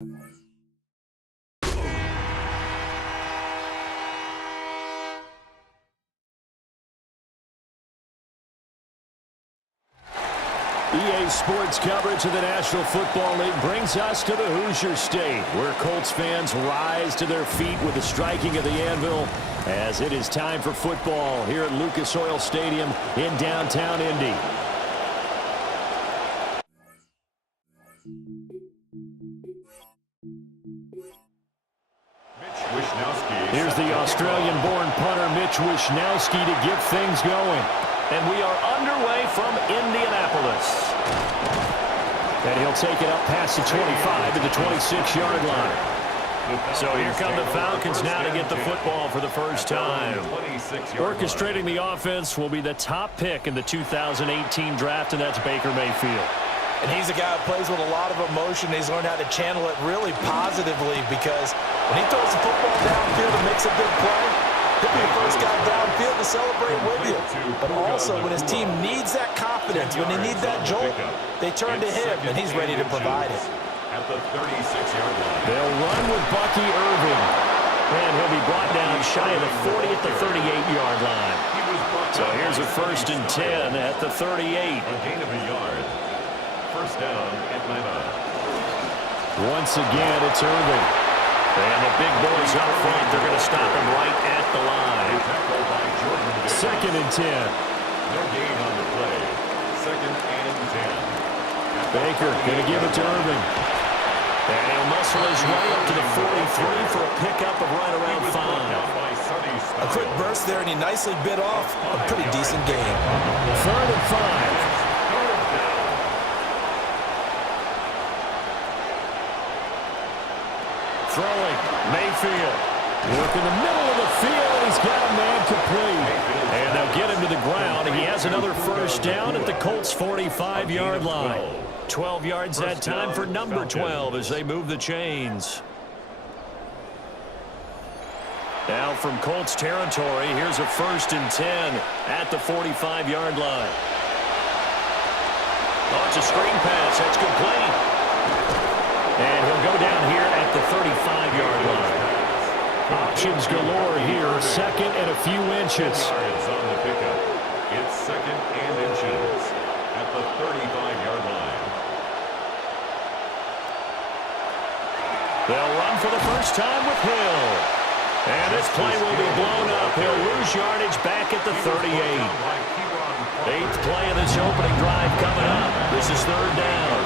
EA Sports coverage of the National Football League brings us to the Hoosier State, where Colts fans rise to their feet with the striking of the anvil as it is time for football here at Lucas Oil Stadium in downtown Indy. Here's the Australian-born punter Mitch Wishnowsky to get things going. And we are underway from Indianapolis. And he'll take it up past the 25 to the 26-yard line. So here come the Falcons now to get the football for the first time. Orchestrating the offense will be the top pick in the 2018 draft, and that's Baker Mayfield. And he's a guy who plays with a lot of emotion. He's learned how to channel it really positively because when he throws the football downfield and makes a big play, he'll be the first guy downfield to celebrate with you. But also, when his team needs that confidence, when they need that jolt, they turn to him, and he's ready to provide it. At the 36-yard line. They'll run with Bucky Irving. And he'll be brought down shy of the 40 at the 38-yard line. So here's a 1st and 10 at the 38. A gain of a yard. First down, Atlanta. Once again, it's Irving. And the big boys up front, they're going to stop him right at the line. 2nd and 10. No gain on the play. 2nd and 10. Baker going to give it to Irving. And he'll muscle his way up to the 43 for a pickup of right around 5. A quick burst there, and he nicely bit off a pretty decent gain. 3rd and 5. Throwing, Mayfield. Look in the middle of the field, and he's got a man complete. And they'll get him to the ground. He has another first down at the Colts' 45-yard line. 12 yards that time for number 12 as they move the chains. Now from Colts territory, here's a 1st and 10 at the 45-yard line. Oh, it's a screen pass. That's complete. And he'll go down here at the 35-yard line. Options galore here, 2nd and a few inches. Yards on the pickup. It's 2nd and inches at the 35-yard line. They'll run for the first time with Hill. And this play will be blown up. He'll lose yardage back at the 38. 8th play of this opening drive coming up. This is 3rd down.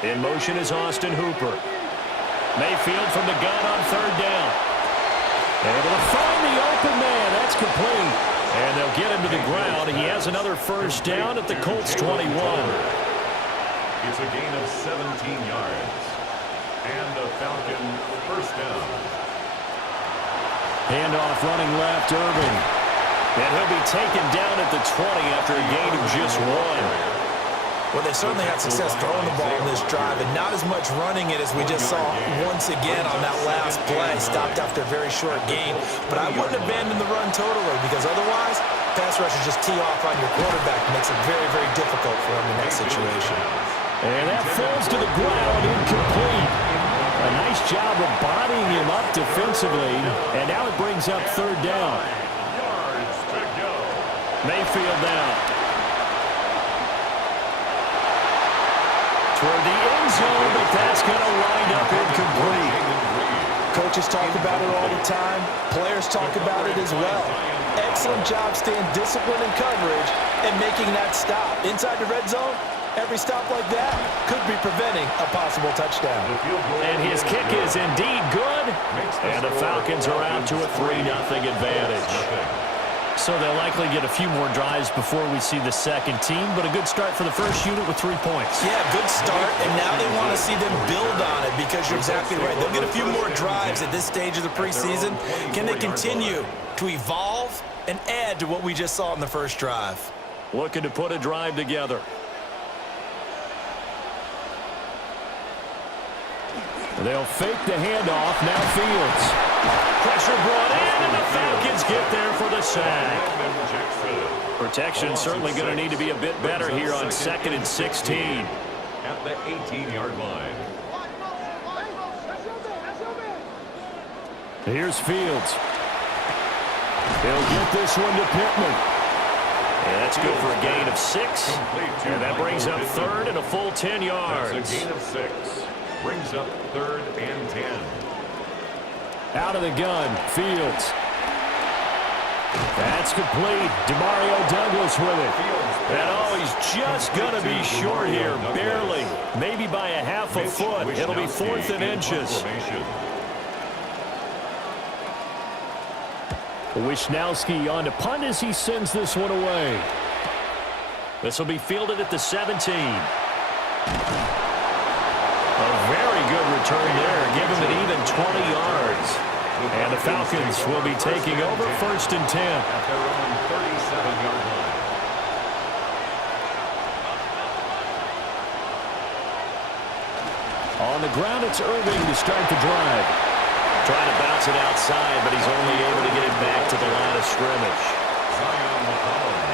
In motion is Austin Hooper. Mayfield from the gun on 3rd down. Able to find the open man. That's complete. And they'll get him to the ground. He has another first down at the Colts' 21. It's a gain of 17 yards. And a Falcon first down. Handoff running left, Irving. And he'll be taken down at the 20 after a gain of just 1. Well, they certainly had success throwing the ball in this drive, and not as much running it as we just saw once again on that last play. Stopped after a very short gain. But I wouldn't abandon the run totally, because otherwise, pass rushers just tee off on your quarterback. It makes it very, very difficult for him in that situation. And that falls to the ground, incomplete. A nice job of bodying him up defensively, and now it brings up 3rd down. Yards to go. Mayfield down. Toward the end zone, but that's going to wind up incomplete. Coaches talk about it all the time. Players talk about it as well. Excellent job staying disciplined in coverage and making that stop. Inside the red zone, every stop like that could be preventing a possible touchdown. And his kick is indeed good. And the Falcons are out to a 3-0 advantage. So they'll likely get a few more drives before we see the second team, but a good start for the first unit with 3 points. Yeah, good start, and now they want to see them build on it because you're exactly right. They'll get a few more drives at this stage of the preseason. Can they continue to evolve and add to what we just saw in the first drive? Looking to put a drive together. They'll fake the handoff. Now Fields. Pressure brought in, and the Falcons get there for the sack. Protection certainly going to need to be a bit better here on 2nd and 16. at the 18-yard line. Here's Fields. He'll get this one to Pittman. And that's good for a gain of 6. And that brings up third and a full 10 yards. That's a gain of 6. Brings up third and 10. Out of the gun, Fields. That's complete. Demario Douglas with it. And oh, he's just going to be short here, barely. Maybe by a half a foot. It'll be 4th and inches. Wishnowski on to punt as he sends this one away. This will be fielded at the 17. A very good return there. Give him an even 20 yards. And the Falcons will be taking over 1st and 10. At their own 37-yard line. On the ground, it's Irving to start the drive. Trying to bounce it outside, but he's only able to get it back to the line of scrimmage.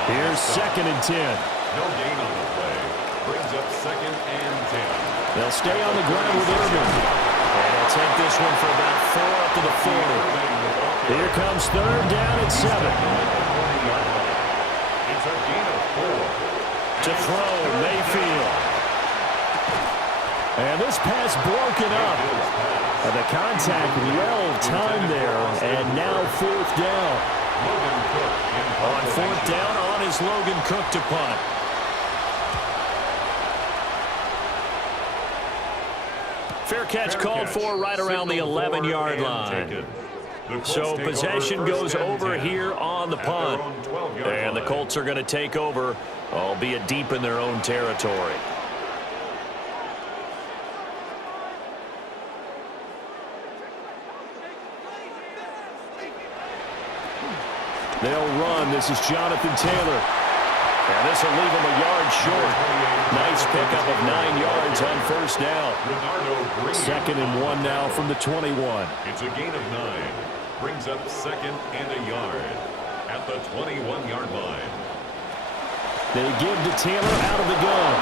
Here's 2nd and 10. No gain on the play. Brings up 2nd and 10. They'll stay on the ground with Irving. And they'll take this one for about 4 up to the 40. Here comes 3rd down at 7. It's a gain of 4. To throw, Mayfield. And this pass broken up. And the contact well timed there. And now 4th down. On 4th down, on is Logan Cook to punt. Fair catch called for right around the 11-yard line. So possession goes over here on the punt. And the Colts are going to take over, albeit deep in their own territory. They'll run. This is Jonathan Taylor. And this will leave him a yard short. Nice pickup of 9 yards on 1st down. 2nd and 1 now from the 21. It's a gain of 9. Brings up 2nd and a yard at the 21-yard line. They give to Taylor out of the gun.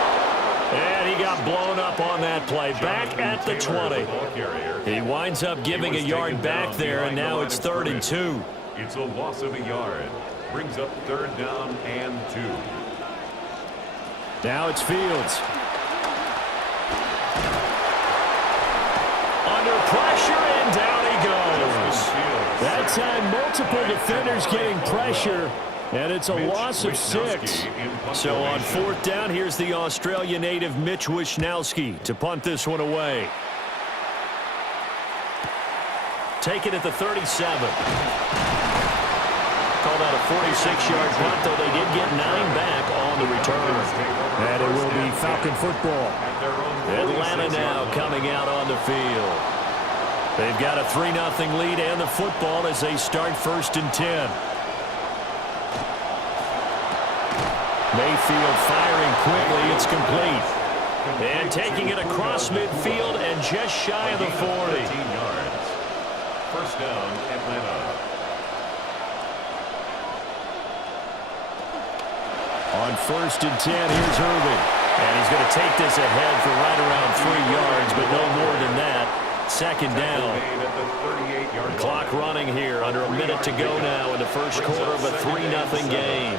And he got blown up on that play. Back at the 20. He winds up giving a yard back there, and now it's 3rd and 2. It's a loss of a yard. Brings up 3rd down and 2. Now it's Fields. Under pressure, and down he goes. That time, multiple defenders getting pressure, and it's a loss of 6. So on 4th down, here's the Australia native Mitch Wishnowski to punt this one away. Take it at the 37. Called out a 46-yard punt, though they did get 9 back on the return. And it will be Falcon football. Atlanta now coming out on the field. They've got a 3-0 lead and the football as they start 1st and 10. Mayfield firing quickly. It's complete. And taking it across midfield and just shy of the 40. 15 yards. 1st down, Atlanta. On 1st and 10, here's Irving. And he's going to take this ahead for right around 3 yards, but no more than that. 2nd down. Clock running here. Under a minute to go now in the 1st quarter of a 3-0 game.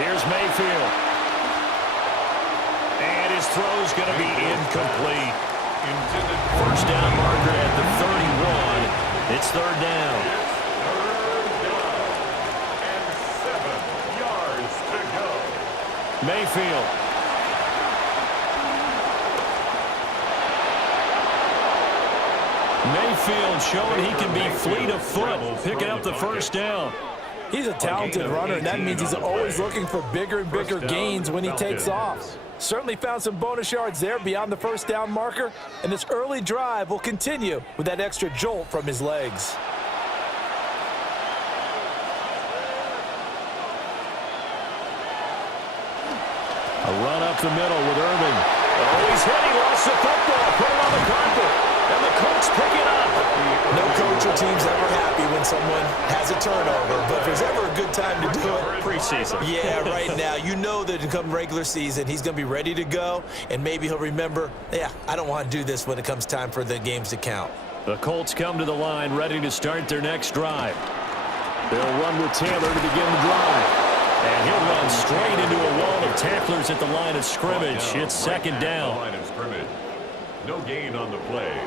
Here's Mayfield. And his throw's going to be incomplete. 1st down marker at the 31. It's 3rd down. Mayfield. Mayfield showing he can be fleet of foot, picking up the 1st down. He's a talented runner, and that means he's always looking for bigger and bigger gains when he takes off. Certainly found some bonus yards there beyond the 1st down marker, and this early drive will continue with that extra jolt from his legs. A run up the middle with Irving. Oh, he's hit. He lost the football. Put it on the carpet. And the Colts pick it up. No coach will team's ever happy when someone has a turnover, but if there's ever a good time to do it, Preseason. yeah, right now. You know that come regular season, he's going to be ready to go, and maybe he'll remember, yeah, I don't want to do this when it comes time for the games to count. The Colts come to the line ready to start their next drive. They'll run with Taylor to begin the drive. And he'll run straight into a wall of tacklers at the line of scrimmage. It's second down. No gain on the play.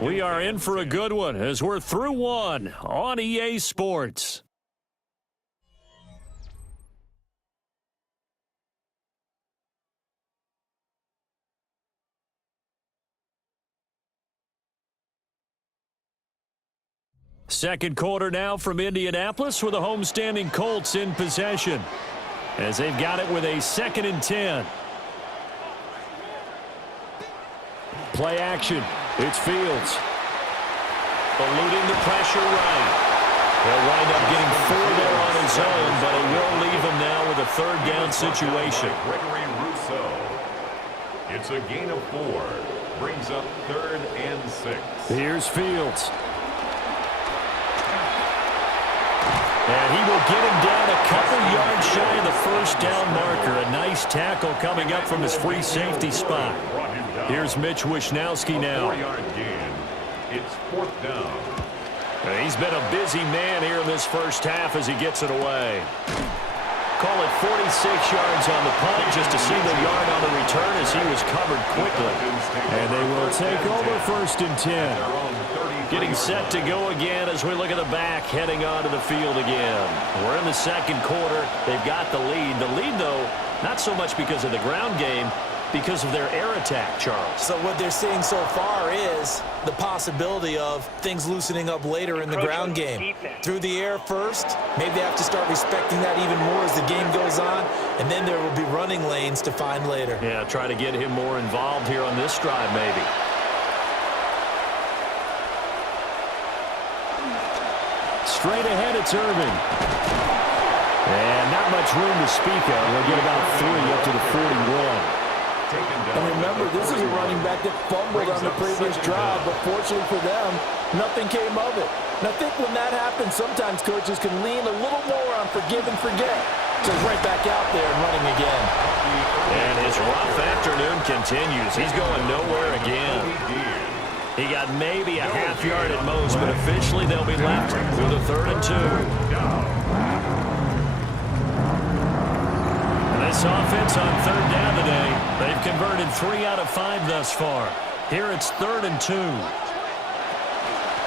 We are in for a good one as we're through one on EA Sports. Second quarter now from Indianapolis with the homestanding Colts in possession as they've got it with a 2nd and 10. Play action. It's Fields. Eluding the pressure right. He'll wind up getting 4 there on his own, but it will leave him now with a 3rd down situation. Gregory Rousseau. It's a gain of 4. Brings up 3rd and 6. Here's Fields. And he will get him down a couple yards shy of the 1st down marker. A nice tackle coming up from his free safety spot. Here's Mitch Wishnowsky now. 4-yard gain. It's 4th down. He's been a busy man here in this first half as he gets it away. Call it 46 yards on the punt, just a single yard on the return as he was covered quickly. And they will take over 1st and 10. Getting set to go again as we look at the back heading onto the field again. We're in the second quarter. They've got the lead. The lead, though, not so much because of the ground game, because of their air attack, Charles. So what they're seeing so far is the possibility of things loosening up later in the ground game. Through the air first, maybe they have to start respecting that even more as the game goes on, and then there will be running lanes to find later. Yeah, try to get him more involved here on this drive maybe. Straight ahead, it's Irving. And not much room to speak of. We'll get about 3 up to the 41. And remember, this is a running back that fumbled on the previous drive, but fortunately for them, nothing came of it. And I think when that happens, sometimes coaches can lean a little more on forgive and forget. So he's right back out there and running again. And his rough afternoon continues. He's going nowhere again. He got maybe a half yard at most, but officially they'll be left with a 3rd and 2. And this offense on 3rd down today, they've converted 3 out of 5 thus far. Here it's 3rd and 2.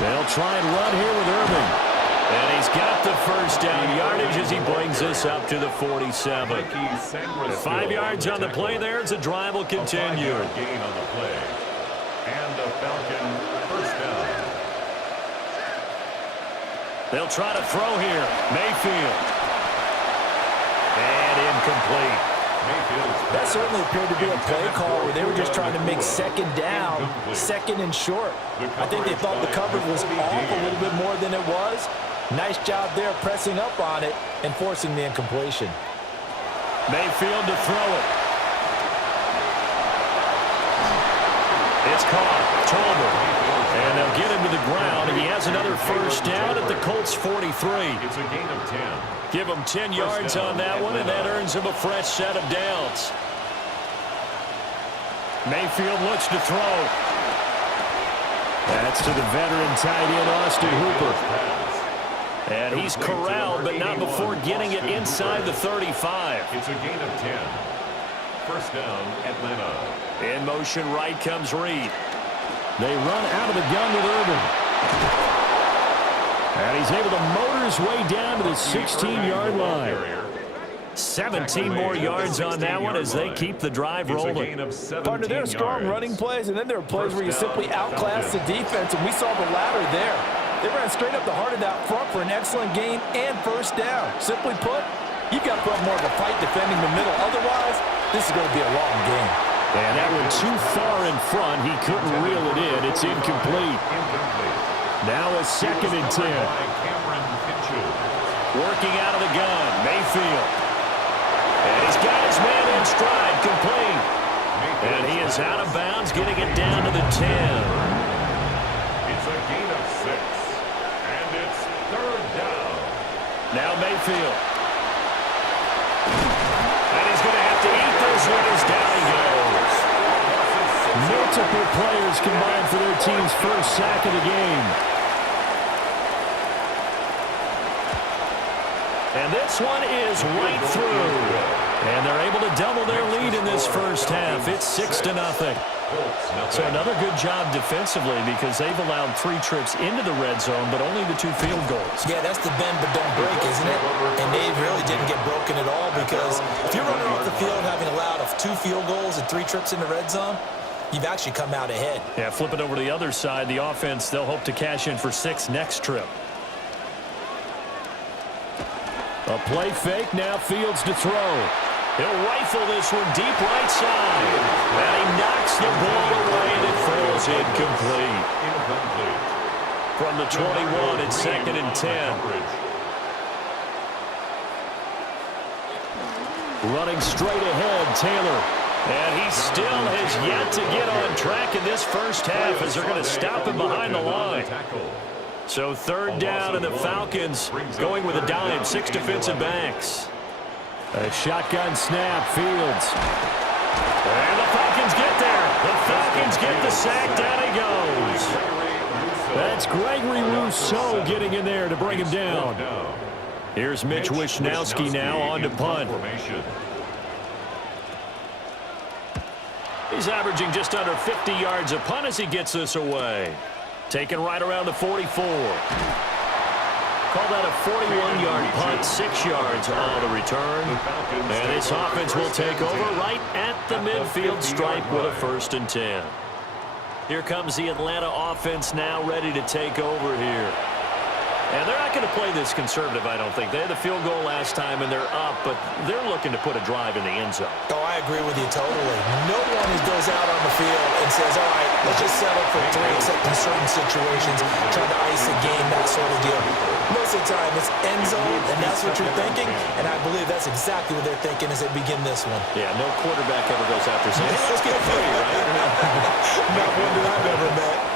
They'll try and run here with Irving. And he's got the 1st down yardage as he brings this up to the 47. 5 yards on the play there as the drive will continue. Gain on the play. And a Falcon 1st down. They'll try to throw here. Mayfield. And incomplete. That certainly appeared to be a play call where they were just trying to make 2nd down, 2nd and short. I think they thought the coverage was off a little bit more than it was. Nice job there pressing up on it and forcing the incompletion. Mayfield to throw it. It's caught. Tolbert. And they'll get him to the ground. He has another 1st down at the Colts 43. It's a gain of 10. Give him 10 yards on that one, and that earns him a fresh set of downs. Mayfield looks to throw. That's to the veteran tight end, Austin Hooper. And he's corralled, but not before getting it inside the 35. It's a gain of 10. 1st down, Atlanta. In motion right comes Reed. They run out of the gun with Irving. And he's able to motor his way down to the 16-yard line. 17 more yards on that one as they keep the drive rolling. Partner, there are strong running plays, and then there are plays where you simply outclass the defense, and we saw the latter there. They ran straight up the heart of that front for an excellent gain and 1st down. Simply put, you've got to put up more of a fight defending the middle. Otherwise, this is going to be a long game. And that one too far in front. He couldn't reel it in. It's incomplete. Now a 2nd and 10. Working out of the gun, Mayfield. And he's got his man in stride, complete. And he is out of bounds, getting it down to the 10. It's a gain of 6. Now Mayfield. And he's going to have to eat this one as down he goes. Multiple players combined for their team's first sack of the game. And this one is right through. And they're able to double their lead in this first half. It's 6-0. So another good job defensively because they've allowed 3 trips into the red zone, but only the 2 field goals. Yeah, that's the bend but don't break, isn't it? And they really didn't get broken at all because if you're running off the field having allowed 2 field goals and 3 trips in the red zone, you've actually come out ahead. Yeah, flip it over to the other side. The offense, they'll hope to cash in for 6 next trip. A play fake, now Fields to throw. He'll rifle this one deep right side. And he knocks the ball away and it falls incomplete. From the 21, it's 2nd and 10. Running straight ahead, Taylor. And he still has yet to get on track in this first half as they're going to stop him behind the line. So 3rd down, and the Falcons going with a dime, 6 defensive backs. A shotgun snap, Fields. And the Falcons get there. The Falcons get the sack, down he goes. That's Gregory Rousseau getting in there to bring him down. Here's Mitch Wishnowsky now on to punt. He's averaging just under 50 yards a punt as he gets this away. Taken right around the 44. Call that a 41-yard punt, 6 yards on the return. And this offense will take over right at the midfield stripe with a 1st and 10. Here comes the Atlanta offense now ready to take over here. And they're not going to play this conservative, I don't think. They had the field goal last time, and they're up, but they're looking to put a drive in the end zone. Oh, I agree with you totally. No one who goes out on the field and says, all right, let's just settle for 3, except in certain situations, trying to ice a game, that sort of deal. Most of the time, it's end zone, and that's what you're thinking, and I believe that's exactly what they're thinking as they begin this one. Yeah, no quarterback ever goes out there saying, hey, let's get 3, right? Not one that I've ever met.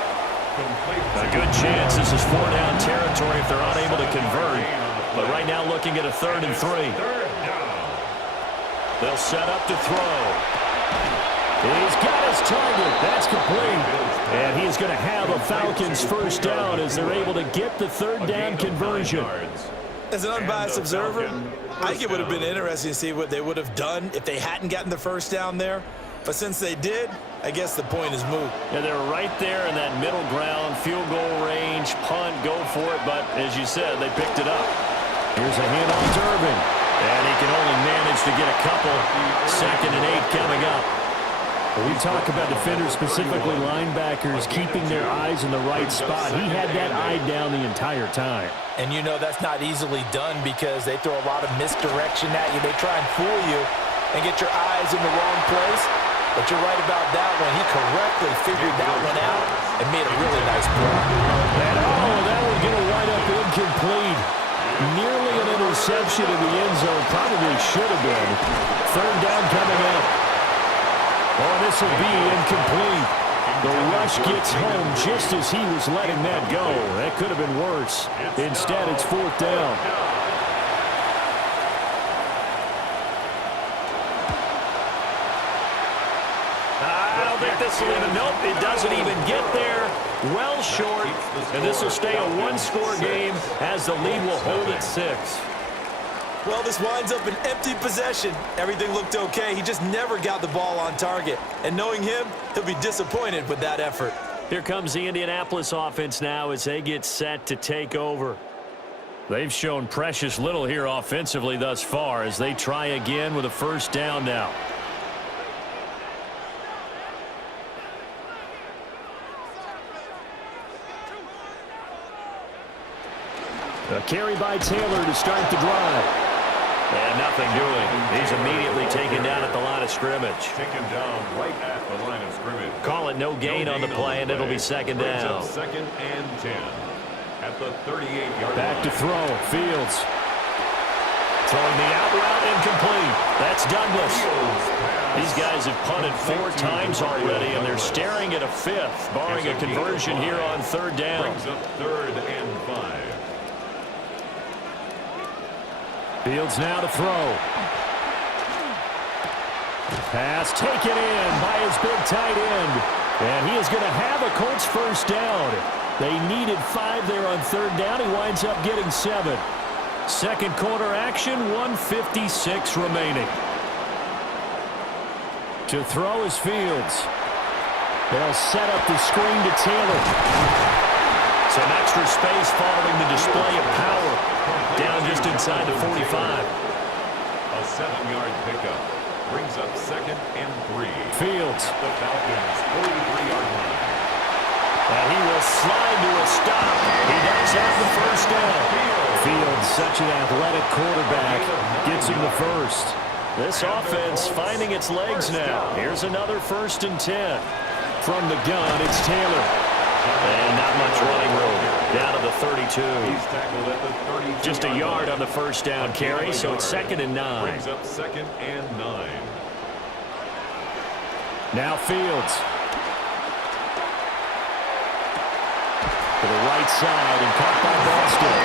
A good chance this is 4-down territory if they're unable to convert. But right now looking at a 3rd and 3. They'll set up to throw. He's got his target. That's complete. And he's going to have a Falcons 1st down as they're able to get the 3rd down conversion. As an unbiased observer, I think it would have been interesting to see what they would have done if they hadn't gotten the 1st down there. But since they did, I guess the point is moot. Yeah, they're right there in that middle ground, field goal range, punt, go for it. But as you said, they picked it up. Here's a handoff to Irvin. And he can only manage to get a couple. 2nd and 8 coming up. When we talk about defenders, specifically linebackers, keeping their eyes in the right spot. He had that eye down the entire time. And you know that's not easily done because they throw a lot of misdirection at you. They try and fool you and get your eyes in the wrong place. But you're right about that one. He correctly figured that one out and made a really nice play. And that one going to wind up incomplete. Nearly an interception in the end zone. Probably should have been. 3rd down coming up. Oh, this will be incomplete. The rush gets home just as he was letting that go. That could have been worse. Instead, it's 4th down. This will even, nope, it doesn't even get there. Well short, and this will stay a 1-score game as the lead will hold at 6. Well, this winds up an empty possession. Everything looked okay. He just never got the ball on target. And knowing him, he'll be disappointed with that effort. Here comes the Indianapolis offense now as they get set to take over. They've shown precious little here offensively thus far as they try again with a 1st down now. A carry by Taylor to start the drive. And nothing doing. He's immediately taken down at the line of scrimmage. Taken down right at the line of scrimmage. Call it no gain on the play, and it'll be 2nd down. 2nd and 10 at the 38-yard line. Back to throw. Fields. Throwing the out route incomplete. That's Douglas. These guys have punted 4 times already, and they're staring at a 5th, barring a conversion here on 3rd down. Brings up 3rd and 5. Fields now to throw. Pass taken in by his big tight end. And he is going to have a Colts first down. They needed 5 there on third down. He winds up getting 7. Second quarter action, 1:56 remaining. To throw is Fields. They'll set up the screen to Taylor. Some extra space following the display of power. Down just inside the 45. A 7-yard pickup brings up 2nd and 3. Fields. At the Falcons' 43-yard line. And he will slide to a stop. He does have the first down. Fields, such an athletic quarterback, gets him the first. This offense finding its legs now. Here's another 1st and 10. From the gun, it's Taylor. And not much running room. Down to the 32. He's tackled at the 32. Just a yard on the first down carry, so it's 2nd and 9. Brings up 2nd and 9. Now Fields. To the right side and caught by Boston.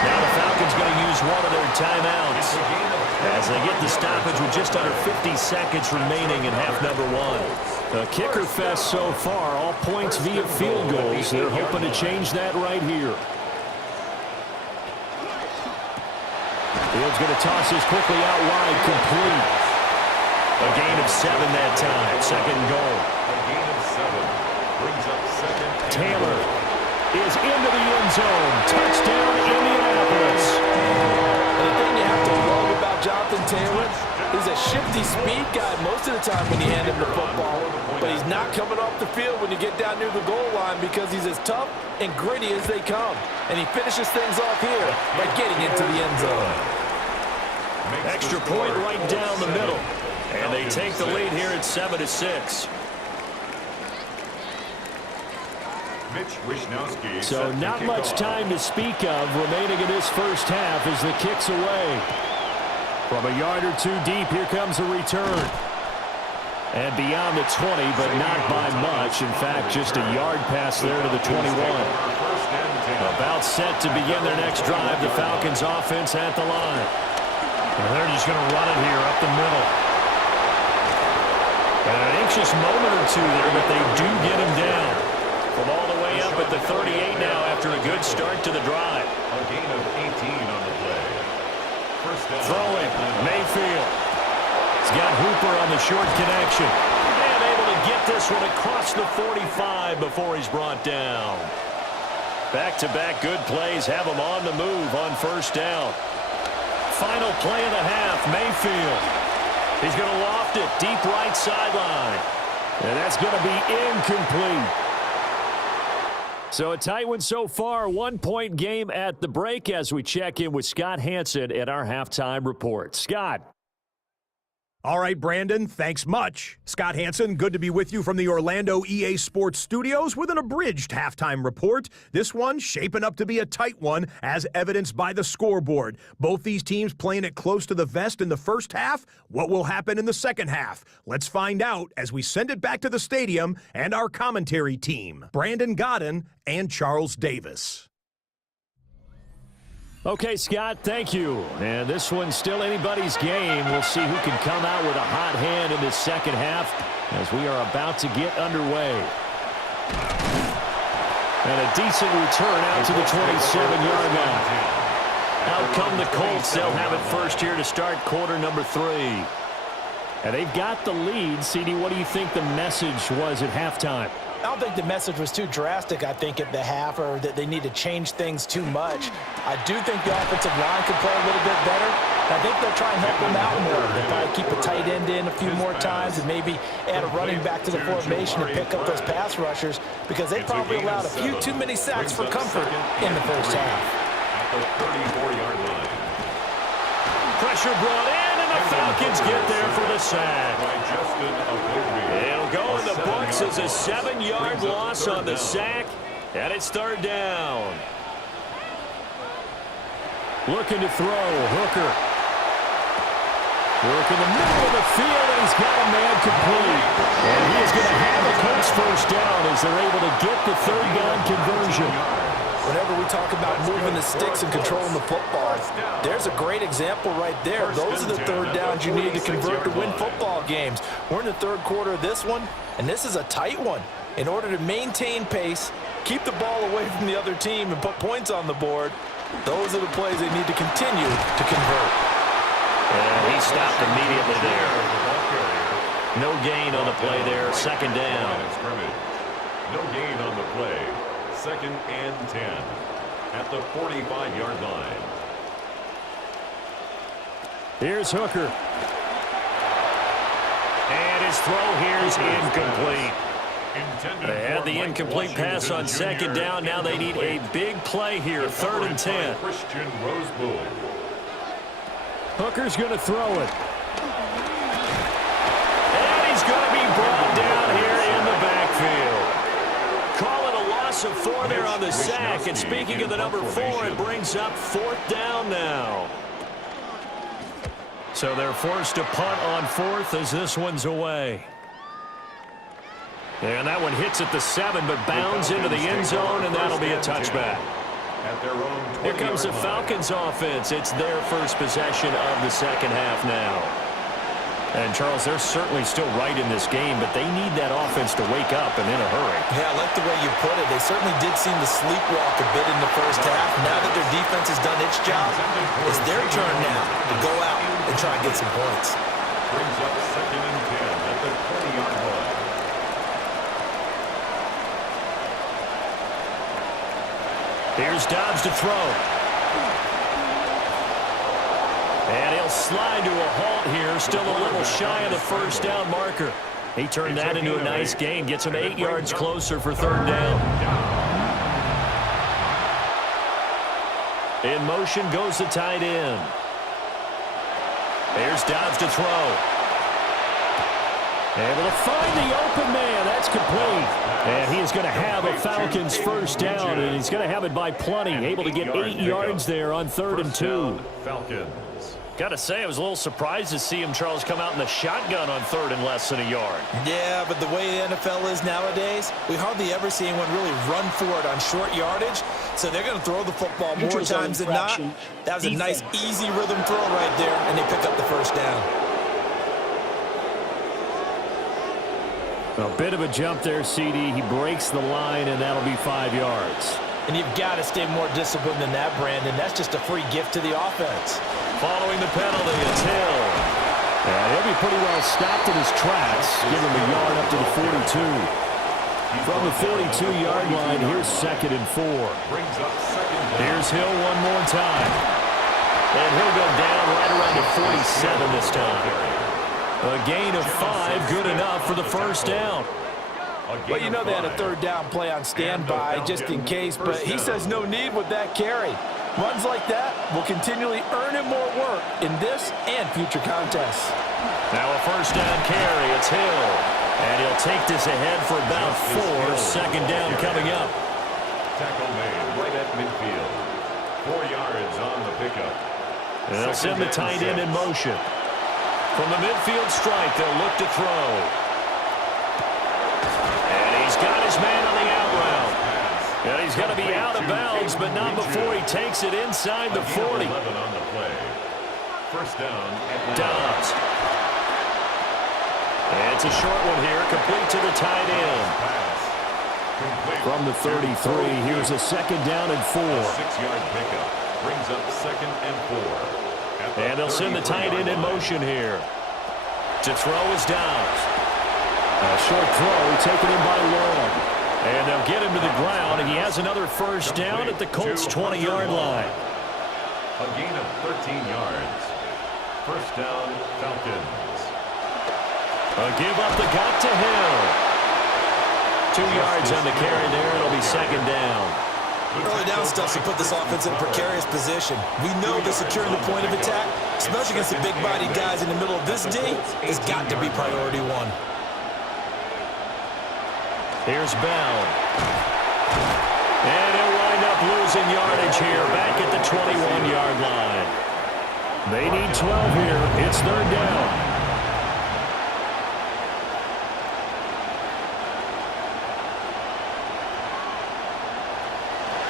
Now the Falcons going to use one of their timeouts as they get the stoppage with just under 50 seconds remaining in half number 1. A kicker fest so far, all points via field goals. They're hoping to change that right here. Fields going to toss this quickly out wide, complete. A gain of 7 that time, 2nd and goal. A gain of 7 brings up 2nd. Taylor is into the end zone. Touchdown, Indianapolis. And the thing you have to love about Jonathan Taylor, he's a shifty speed guy most of the time when you hand him the football. But he's not coming off the field when you get down near the goal line because he's as tough and gritty as they come. And he finishes things off here by getting into the end zone. Extra point right down the middle. And they take the lead here at 7-6. So not much time to speak of remaining in this first half as the kick's away. From a yard or 2 deep, here comes a return. And beyond the 20, but not by much. In fact, just a yard pass there to the 21. About set to begin their next drive, the Falcons offense at the line. And they're just going to run it here up the middle. And an anxious moment or 2 there, but they do get him down. From all the way up at the 38 now after a good start to the drive. A gain of 18 on the play. First down. Throwing, Mayfield. He's got Hooper on the short connection. And able to get this one across the 45 before he's brought down. Back-to-back good plays have him on the move on first down. Final play of the half, Mayfield. He's going to loft it deep right sideline. And that's going to be incomplete. So a tight one so far, 1-point game at the break as we check in with Scott Hanson at our halftime report. Scott. All right, Brandon, thanks much. Scott Hanson, good to be with you from the Orlando EA Sports Studios with an abridged halftime report. This one shaping up to be a tight one, as evidenced by the scoreboard. Both these teams playing it close to the vest in the first half. What will happen in the second half? Let's find out as we send it back to the stadium and our commentary team, Brandon Godden and Charles Davis. Okay, Scott, thank you. And this one's still anybody's game. We'll see who can come out with a hot hand in this second half as we are about to get underway. And a decent return out to the 27-yard line. Out come the Colts. They'll have it first here to start quarter number 3. And they've got the lead. CD, what do you think the message was at halftime? I don't think the message was too drastic, I think, at the half, or that they need to change things too much. I do think the offensive line could play a little bit better. I think they'll try and help them out more. They'll probably keep a tight end in a few more times and maybe add a running back to the formation and pick up those pass rushers because they probably allowed a few too many sacks for comfort in the first half. At the 34-yard line. Pressure brought in, and the Falcons get there for the sack. It'll go in the books as a 7-yard loss on the sack, and it's third down. Looking to throw, Hooker. Work in the middle of the field, and he's got a man complete. And he is going to have the Colts first down as they're able to get the third down conversion. whenever we talk about moving the sticks and controlling the football, there's a great example right there. Those are the third downs you need to convert to win football games. We're in the third quarter of this one, and this is a tight one. In order to maintain pace, keep the ball away from the other team, and put points on the board, those are the plays they need to continue to convert. And he stopped immediately there. No gain on the play there, second down. No gain on the play. Second and 10 at the 45-yard line. Here's Hooker. And his throw here is incomplete. They had the incomplete pass on second down. Now they need a big play here, third and 10. Hooker's going to throw it. And he's going to be brought down here in the backfield. Call it a loss of 4 there on the sack. And speaking of the number 4, it brings up fourth down now. So they're forced to punt on fourth as this one's away. And that one hits at the 7, but bounds into the end zone, and that'll be a touchback. Here comes the Falcons offense. It's their first possession of the second half now. And, Charles, they're certainly still right in this game, but they need that offense to wake up and in a hurry. Yeah, I like the way you put it. They certainly did seem to sleepwalk a bit in the first half. Now that their defense has done its job, it's their turn now to go out and try and get some points. Brings up second and 10 at the 20-yard line. Here's Dobbs to throw. And he'll slide to a halt here, still a little shy of the first down marker. He turned that into a nice gain, gets him 8 yards closer for third down. In motion goes the tight end. Here's Dobbs to throw. Able to find the open man. That's complete. And he is going to have a Falcons first down, and he's going to have it by plenty. Able to get 8 yards there on third and 2. Falcons. Got to say, I was a little surprised to see him, Charles, come out in the shotgun on third and less than a yard. Yeah, but the way the NFL is nowadays, we hardly ever see anyone really run for it on short yardage. So they're going to throw the football more times than not. That was a nice, easy rhythm throw right there, and they pick up the first down. A bit of a jump there, CD. He breaks the line, and that'll be 5 yards. And you've got to stay more disciplined than that, Brandon. That's just a free gift to the offense. Following the penalty, it's Hill. And he'll be pretty well stopped in his tracks. Give him a yard up to the 42. From the 42-yard line, here's second and 4. Here's Hill one more time. And he'll go down right around the 47 this time. A gain of 5, good enough for the first down. Well, you know they had a third down play on standby just in case, but he says no need with that carry. Runs like that will continually earn him more work in this and future contests. Now a first down carry, it's Hill. And he'll take this ahead for about 4. Second down coming up. Tackle made right at midfield. 4 yards on the pickup. And they'll send the tight end in motion. From the midfield strike, they'll look to throw. And he's got his man on the out route. And he's going to be out of bounds, but not before he takes it inside the 40. 11 on the play. First down at Dobbs. And it's a short one here, complete to the tight end. From the 33, here's a second down and 4. 6-yard pickup brings up second and 4. And they'll send the tight end in motion here. To throw is Dobbs. A short throw taken in by Long. And they'll get him to the ground, and he has another first down at the Colts' 20-yard line. A gain of 13 yards. First down, Falcons. A give up the gut to Hill. 2 yards on the carry there. It'll be second down. Early down stuff to put this offense in a precarious position. We know that securing the point of attack, especially against the big-bodied guys in the middle of this D, has got to be priority 1. Here's Bell. And he'll wind up losing yardage here back at the 21-yard line. They need 12 here. It's third down.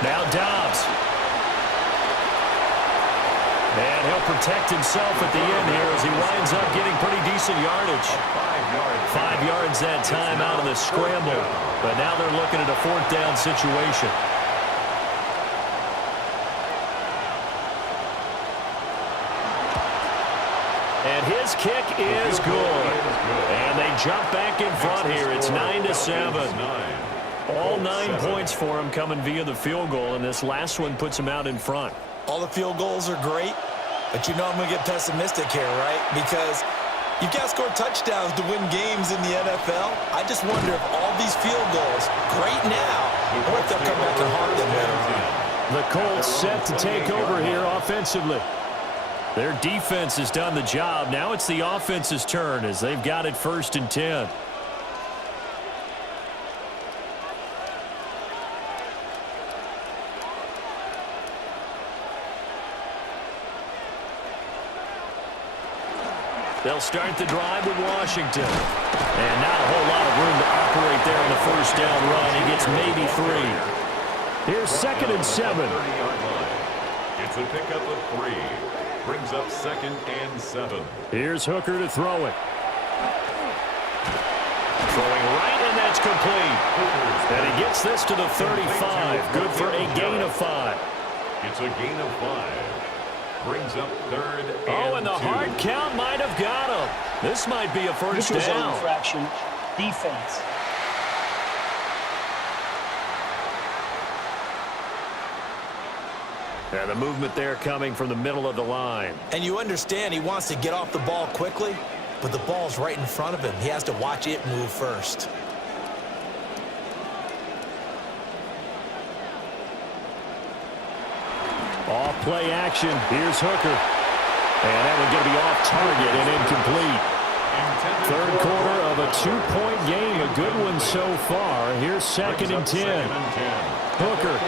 Now Dobbs. And he'll protect himself at the end here as he winds up getting pretty decent yardage. 5 yards that time out of the scramble. But now they're looking at a 4th down situation. And his kick is good. And they jump back in front here. It's 9-7. All 9 points for him coming via the field goal, and this last one puts him out in front. All the field goals are great, but you know I'm going to get pessimistic here, right? Because you've got to score touchdowns to win games in the NFL. I just wonder if all these field goals, great now, or if they'll come back and haunt them later on. The Colts set to take over here offensively. Their defense has done the job. Now it's the offense's turn as they've got it 1st and 10. They'll start the drive with Washington. And not a whole lot of room to operate there on the 1st down run. He gets maybe 3. Here's 2nd and 7. It's a pickup of 3. Brings up 2nd and 7. Here's Hooker to throw it. Throwing right, and that's complete. And he gets this to the 35. Good for a gain of 5. It's a gain of 5. Brings up 3rd and 2. Oh, and the hard count might have got him. This might be a 1st down. Infraction, defense. And the movement there coming from the middle of the line. And you understand he wants to get off the ball quickly, but the ball's right in front of him. He has to watch it move first. Off play action. Here's Hooker. And that one going to be off target and incomplete. 3rd quarter of a 2-point game. A good one so far. Here's 2nd and 10. Hooker.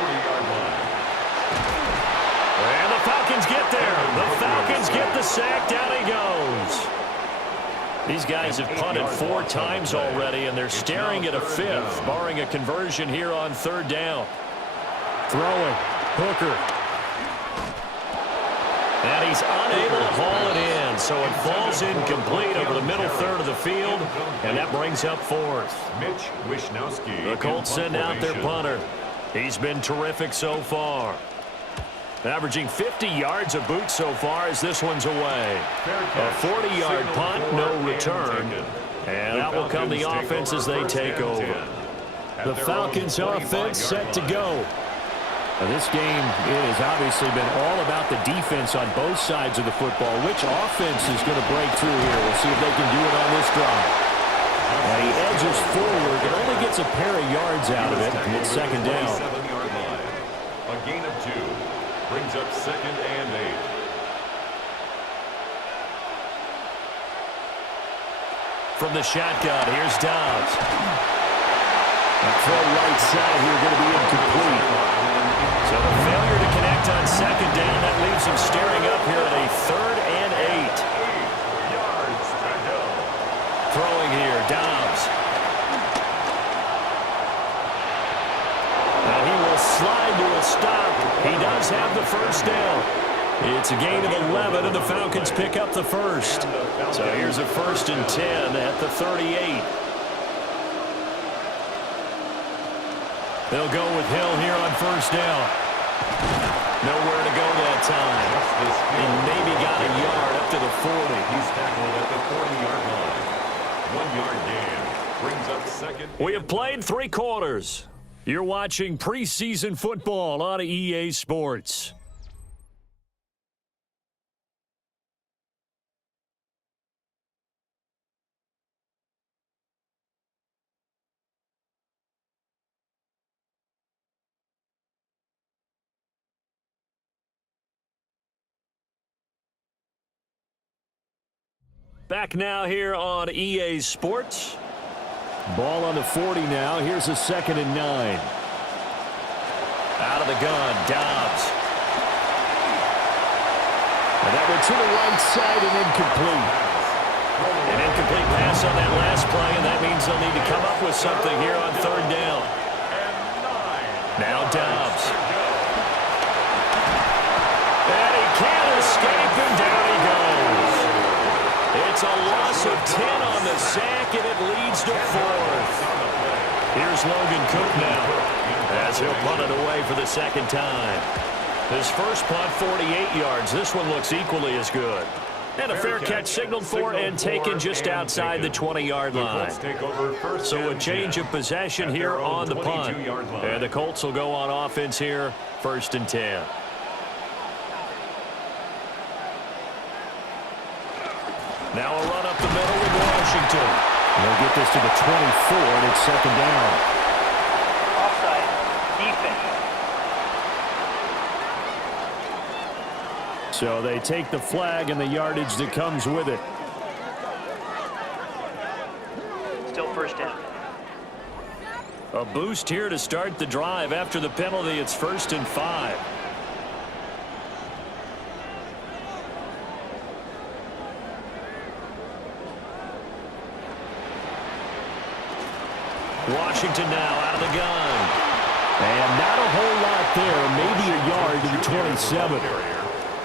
And the Falcons get there. The Falcons get the sack. Down he goes. These guys have punted 4 times already, and they're staring at a 5th, barring a conversion here on 3rd down. Throwing. Hooker. And he's unable to haul it in, so it falls incomplete over the middle 3rd of the field, and that brings up 4th. Mitch Wishnowsky. The Colts send out their punter. He's been terrific so far. Averaging 50 yards a boot so far as this one's away. A 40-yard punt, no return. And out will come the offense as they take over. The Falcons offense set to go. Now this game, it has obviously been all about the defense on both sides of the football. Which offense is going to break through here? We'll see if they can do it on this drive. And he edges forward and only gets a pair of yards out of it. And it's 2nd down. A gain of 2. Brings up 2nd and 8. From the shotgun, here's Dobbs. That throw right side here going to be incomplete. So the failure to connect on 2nd down, that leaves him staring up here at a 3rd and 8. 8 yards to go. Throwing here, Dobbs. And he will slide to a stop. He does have the 1st down. It's a gain of 11, and the Falcons pick up the 1st. So here's a 1st and 10 at the 38. They'll go with Hill here on 1st down. Nowhere to go that time. He maybe got a yard up to the 40. He's tackled at the 40-yard line. 1-yard gain. Brings up 2nd. We have played 3 quarters. You're watching preseason football on EA Sports. Back now here on EA Sports. Ball on the 40 now. Here's a 2nd and 9. Out of the gun, Dobbs. And that went to the right side and incomplete. An incomplete pass on that last play, and that means they'll need to come up with something here on 3rd down. Now Dobbs. 10 on the sack, and it leads to 4th. Here's Logan Cook now, as he'll punt it away for the second time. His first punt, 48 yards. This one looks equally as good. And a fair catch signaled for and taken just outside the 20-yard line. So a change of possession here on the punt. And the Colts will go on offense here, 1st and 10. Now a run up the middle with Washington. They'll get this to the 24, and it's 2nd down. Offside. Defense. So they take the flag and the yardage that comes with it. Still 1st down. A boost here to start the drive. After the penalty, it's 1st and 5. Washington now out of the gun. And not a whole lot there. Maybe a yard to the 27.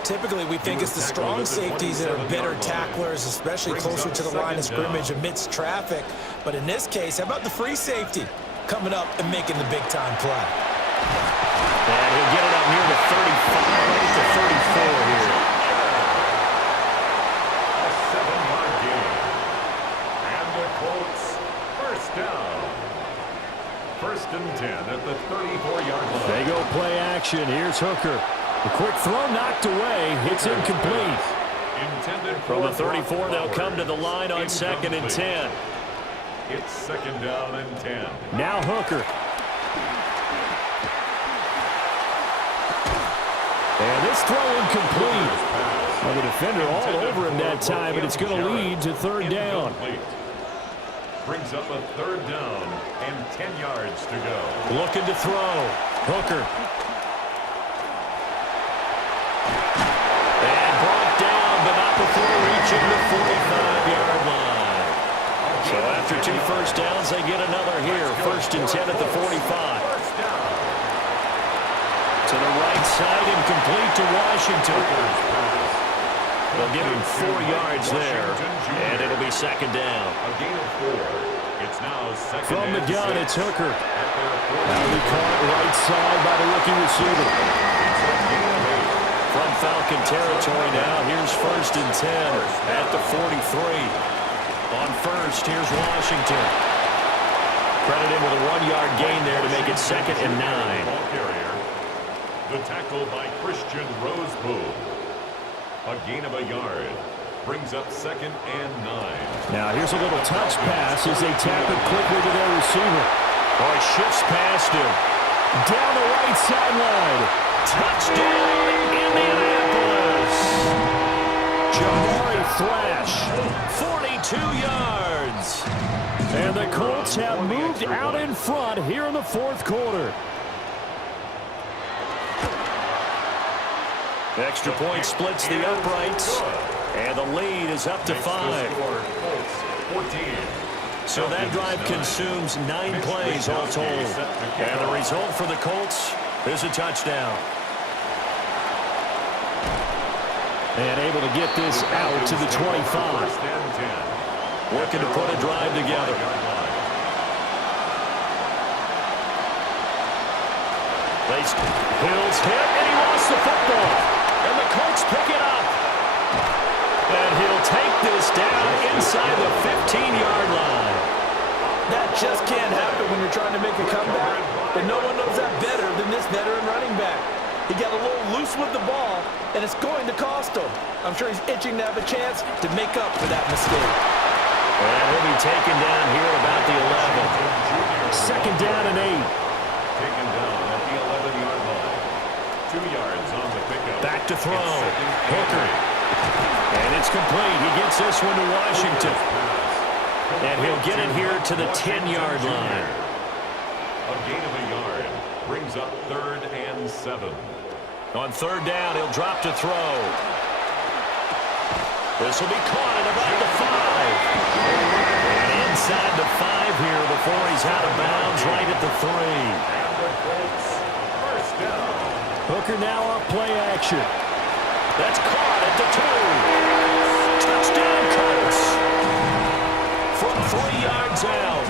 Typically, we think it's the strong safeties that are better tacklers, especially closer to the line of scrimmage amidst traffic. But in this case, how about the free safety coming up and making the big-time play? And he'll get it up near the 35, right at the 34 here. A 7-yard gain. And the Colts, 1st down. 1st and 10 at the 34-yard line. They go play action. Here's Hooker. A quick throw knocked away. It's incomplete. From the 34, they'll come to the line on 2nd and 10. It's 2nd down and 10. Now Hooker. And this throw incomplete. Well, the defender all over him that time, but it's going to lead to 3rd down. Brings up a 3rd down and 10 yards to go. Looking to throw. Hooker. And brought down, but not before reaching the 45-yard line. So after 2 first downs, they get another here. 1st and 10 at the 45. To the right side, incomplete to Washington. They'll give him 4 yards there, and it'll be 2nd down. A gain of 4. It's now 2nd From the gun, and 6. it's Hooker. Now he caught it right side by the rookie receiver. From Falcon territory now, here's 1st and 10 at the 43. On 1st, here's Washington. Credit him with a 1-yard gain there to make it 2nd and 9. Ball carrier. The tackle by Christian Rosebud. A gain of a yard. Brings up 2nd and 9. Now here's a little touch pass as they tap it quickly to their receiver. Oh, he shifts past him. Down the right sideline. Touchdown, Indianapolis. Jamari Thrash, 42 yards. And the Colts have moved out in front here in the 4th quarter. Extra point splits the uprights, and the lead is up to 5. So that drive consumes 9 plays all told. And the result for the Colts is a touchdown. And able to get this out to the 25. Looking to put a drive together. Hill's hit, and he lost the football. And the Colts pick it up. And he'll take this down inside the 15-yard line. That just can't happen when you're trying to make a comeback. But no one knows that better than this veteran running back. He got a little loose with the ball, and it's going to cost him. I'm sure he's itching to have a chance to make up for that mistake. And he'll be taken down here at about the 11. 2nd down and 8. Taken down at the 11-yard line. 2 yards on the pickup. Back to throw. Hooker. And it's complete. He gets this one to Washington. And he'll get it here to the 10-yard line. A gain of a yard. Brings up 3rd and 7. On 3rd down, he'll drop to throw. This will be caught at about the 5. And inside the 5 here before he's out of bounds right at the 3. And the Colts, 1st down. Hooker now off play action. That's caught at the 2. Touchdown, Colts. 3 yards out.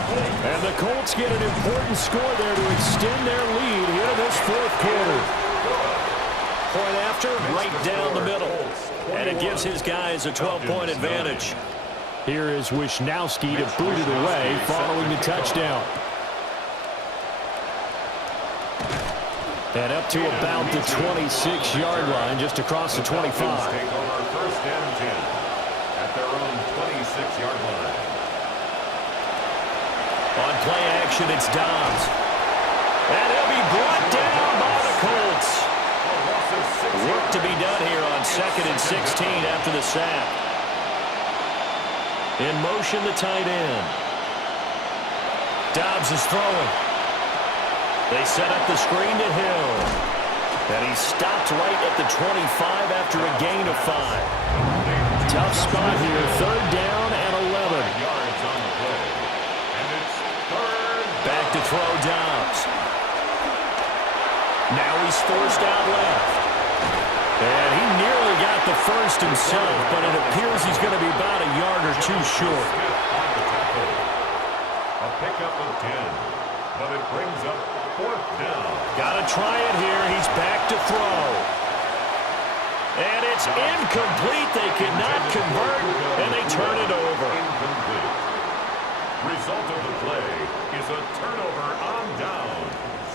And the Colts get an important score there to extend their lead here in this fourth quarter. Point after, right down the middle. And it gives his guys a 12-point advantage. Here is Wishnowsky to boot it away following the touchdown. And up to about the 26-yard line, just across the 25. Take over first and 10 at their own 26-yard line. On play action, it's Dobbs. And he'll be brought down by the Colts. Work to be done here on 2nd and 16 after the sack. In motion, the tight end. Dobbs is throwing. They set up the screen to Hill. And he stopped right at the 25 after a gain of 5. Tough spot here, 3rd down and 11. Yards on the play. And it's 3rd. Back to throw Dobbs. Now he's forced out left. And he nearly got the first himself, but it appears he's going to be about a yard or 2 short. A pickup of 10, but it brings up 4th down. Got to try it here. He's back to throw. And it's incomplete. They cannot convert, and they turn it over. Incomplete. Result of the play is a turnover on downs.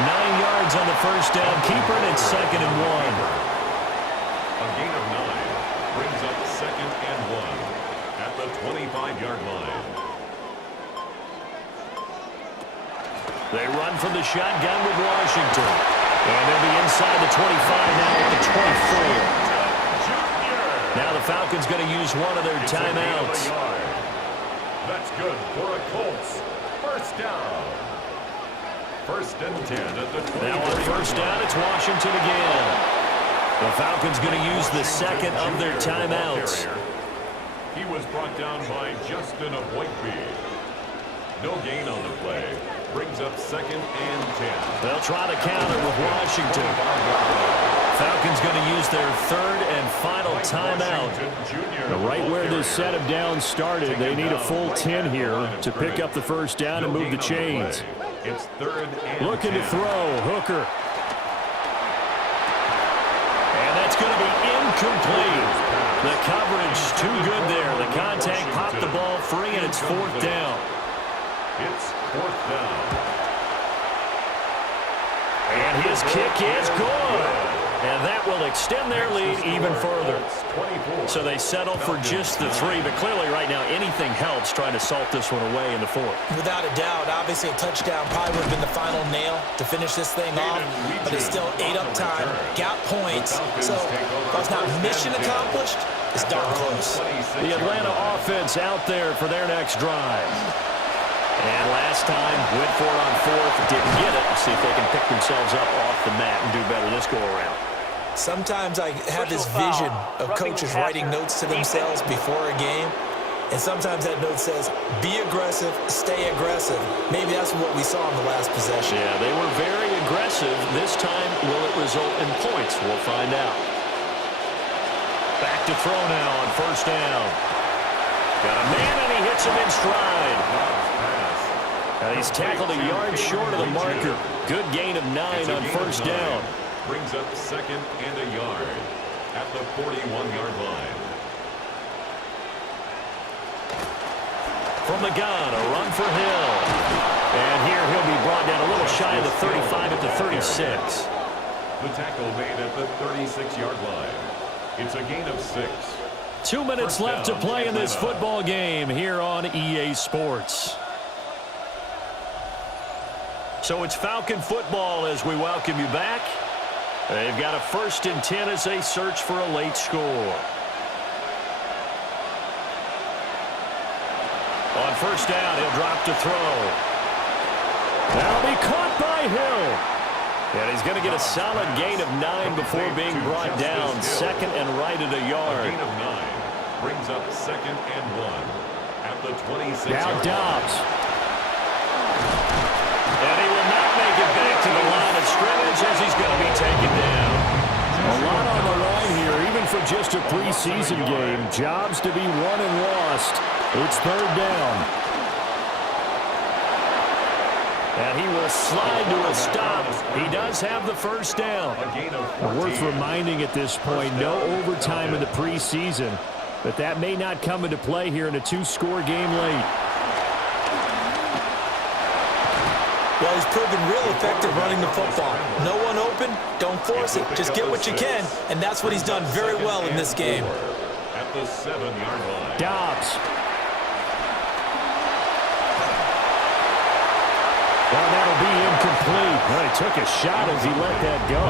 9 yards on the first down. Keeper, and it's 2nd and 1. A gain of 9 brings up 2nd and 1 at the 25-yard line. They run from the shotgun with Washington. And they'll be inside the 25 now at the 24. Now the Falcons going to use one of their timeouts. That's good for a Colts. First down. 1st and 10 at the 20. Now on first down, it's Washington again. The Falcons going to use the 2nd of their timeouts. He was brought down by Justin of Whiteby. No gain on the play. Brings up 2nd and 10. They'll try to counter with Washington. Falcons going to use their 3rd and final timeout. Right where this set of downs started, they need a full 10 here to pick up the first down and move the chains. It's 3rd and Looking 10. to throw, Hooker. And that's going to be incomplete. The coverage too good there. The contact popped the ball free, and it's 4th down. It's 4th down. And his kick is good. And that will extend their lead even further. So they settle for just the 3, but clearly right now anything helps trying to salt this one away in the 4th. Without a doubt, obviously a touchdown probably would have been the final nail to finish this thing off, but it still ate up time, got points, so that's not mission accomplished. It's darn close. The Atlanta offense out there for their next drive. And last time, went for it on 4th, didn't get it. See if they can pick themselves up off the mat and do better this go-around. Sometimes I have this vision of coaches writing notes to themselves before a game, and sometimes that note says, be aggressive, stay aggressive. Maybe that's what we saw in the last possession. Yeah, they were very aggressive. This time, will it result in points? We'll find out. Back to throw now on first down. Got a man, and he hits him in stride. And he's tackled a yard short of the marker. Good gain of 9 on first down. Brings up 2nd and a yard at the 41-yard line. From the gun, a run for Hill. And here he'll be brought down a little shy of the 35 at the 36. The tackle made at the 36-yard line. It's a gain of 6. 2 minutes left to play in this football game here on EA Sports. So it's Falcon football as we welcome you back. They've got a 1st and 10 as they search for a late score. On first down, he'll drop to throw. That'll be caught by Hill. And he's going to get a solid gain of 9 before being brought down. 2nd and right at a yard. A gain of 9 brings up 2nd and 1 at the 26. Now Dobbs. And he will not make it back to the line of scrimmage as he's going to be taken down. A lot on the line here, even for just a preseason game. Jobs to be won and lost. It's third down. And he will slide to a stop. He does have the first down. Worth reminding at this point, no overtime in the preseason, but that may not come into play here in a two-score game late. Well, he's proven real effective running the football. No one open, don't force it. Just get what you can, and that's what he's done very well in this game. At the 7-yard line. Dobbs. Well, that'll be incomplete. Well, he took a shot as he let that go.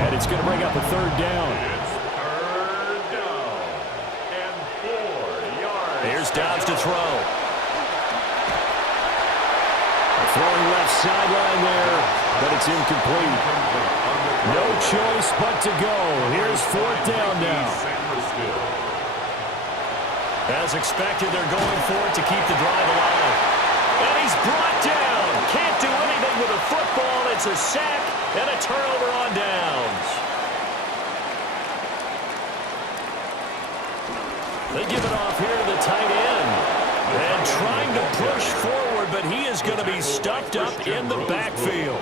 And it's going to bring up a third down. It's third down and 4 yards. Here's Dobbs to throw. Throwing left sideline there, but it's incomplete. No choice but to go. Here's fourth down now. As expected, they're going for it to keep the drive alive. And he's brought down. Can't do anything with a football. It's a sack and a turnover on downs. They give it off here to the tight end. And trying to push forward, but he is going to be stuffed up in the backfield.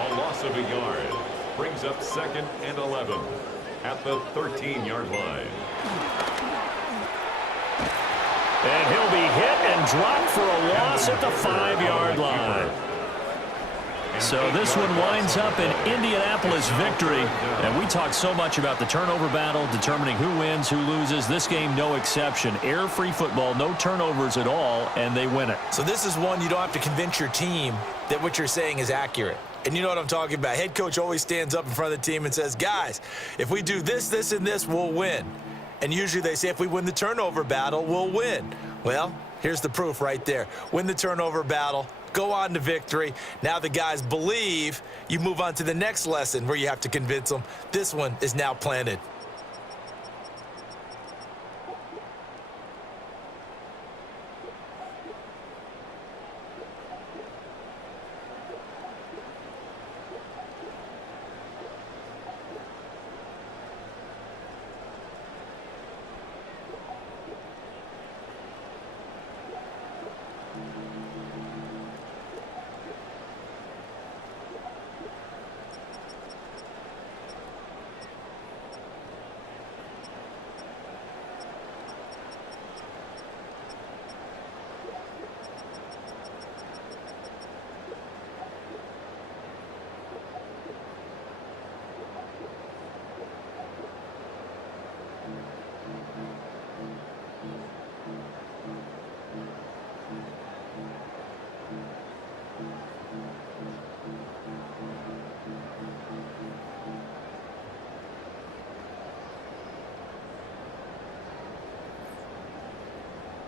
A loss of a yard brings up 2nd and 11 at the 13-yard line. And he'll be hit and dropped for a loss at the 5-yard line. So this one winds up an Indianapolis victory. And we talked so much about the turnover battle, determining who wins, who loses. This game, no exception. Air-free football, no turnovers at all, and they win it. So this is one you don't have to convince your team that what you're saying is accurate. And you know what I'm talking about. Head coach always stands up in front of the team and says, guys, if we do this, this, and this, we'll win. And usually they say if we win the turnover battle, we'll win. Well, here's the proof right there. Win the turnover battle. Go on to victory. Now the guys believe. You move on to the next lesson where you have to convince them. This one is now planted.